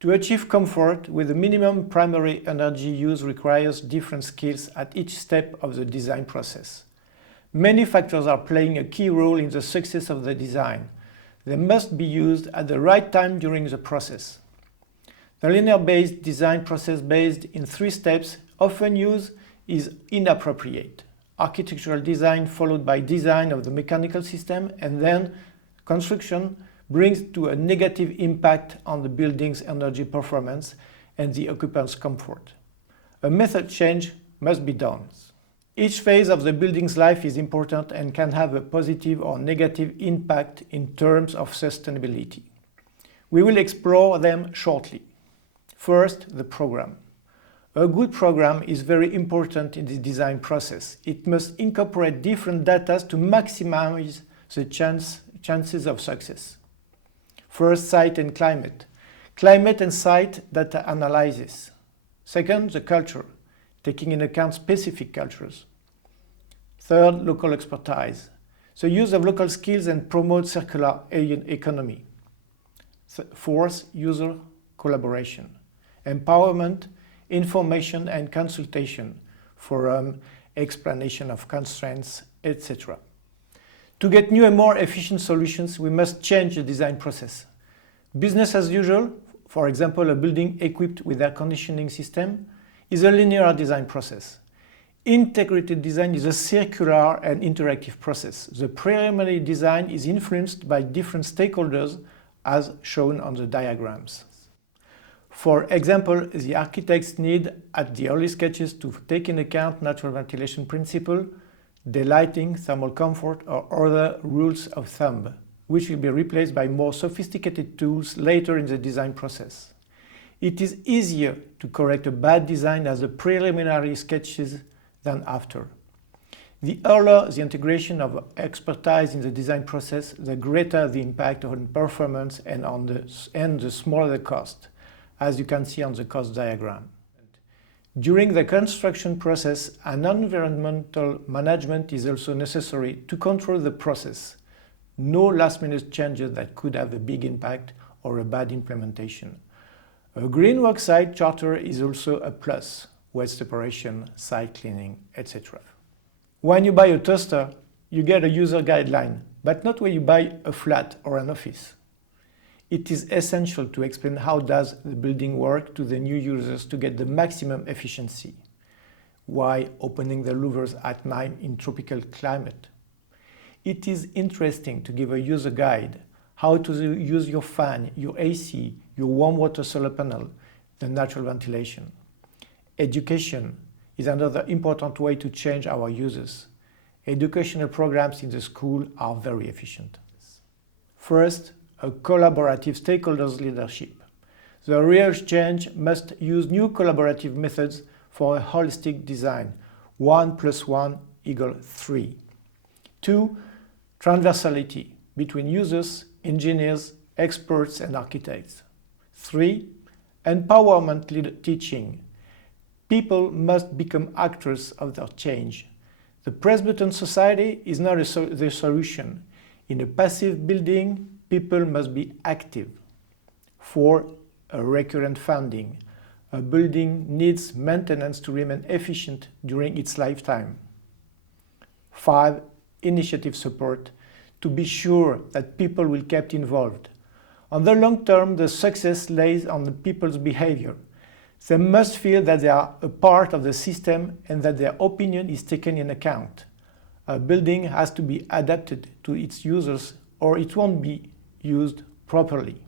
To achieve comfort with the minimum primary energy use requires different skills at each step of the design process. Many factors are playing a key role in the success of the design. They must be used at the right time during the process. The linear-based design process based in 3 steps often used is inappropriate. Architectural design followed by design of the mechanical system and then construction brings to a negative impact on the building's energy performance and the occupant's comfort. A method change must be done. Each phase of the building's life is important and can have a positive or negative impact in terms of sustainability. We will explore them shortly. First, the program. A good program is very important in the design process. It must incorporate different data to maximize the chances of success. First, site and climate. Climate and site data analysis. Second, the culture, taking into account specific cultures. Third, local expertise. The use of local skills and promote circular economy. Fourth, user collaboration. Empowerment, information and consultation, forum, explanation of constraints, etc. To get new and more efficient solutions, we must change the design process. Business as usual, for example, a building equipped with air conditioning system, is a linear design process. Integrated design is a circular and interactive process. The preliminary design is influenced by different stakeholders as shown on the diagrams. For example, the architects need at the early sketches to take into account natural ventilation principle, daylighting, thermal comfort or other rules of thumb, which will be replaced by more sophisticated tools later in the design process. It is easier to correct a bad design as the preliminary sketches than after. The earlier the integration of expertise in the design process, the greater the impact on performance and the smaller the cost, as you can see on the cost diagram. During the construction process, an environmental management is also necessary to control the process. No last-minute changes that could have a big impact or a bad implementation. A green work site charter is also a plus, waste separation, site cleaning, etc. When you buy a toaster, you get a user guideline, but not when you buy a flat or an office. It is essential to explain how does the building work to the new users to get the maximum efficiency. Why opening the louvers at night in tropical climate? It is interesting to give a user guide how to use your fan, your AC, your warm water solar panel, the natural ventilation. Education is another important way to change our users. Educational programs in the school are very efficient. First, a collaborative stakeholders leadership. The real change must use new collaborative methods for a holistic design. 1 + 1 = 3. 2. Transversality between users, engineers, experts and architects. 3. Empowerment teaching. People must become actors of their change. The press button society is not the solution. In a passive building, people must be active. 4. A recurrent funding. A building needs maintenance to remain efficient during its lifetime. 5. Initiative support to be sure that people will be kept involved. On the long term, the success lays on the people's behavior. They must feel that they are a part of the system and that their opinion is taken in account. A building has to be adapted to its users or it won't be used properly.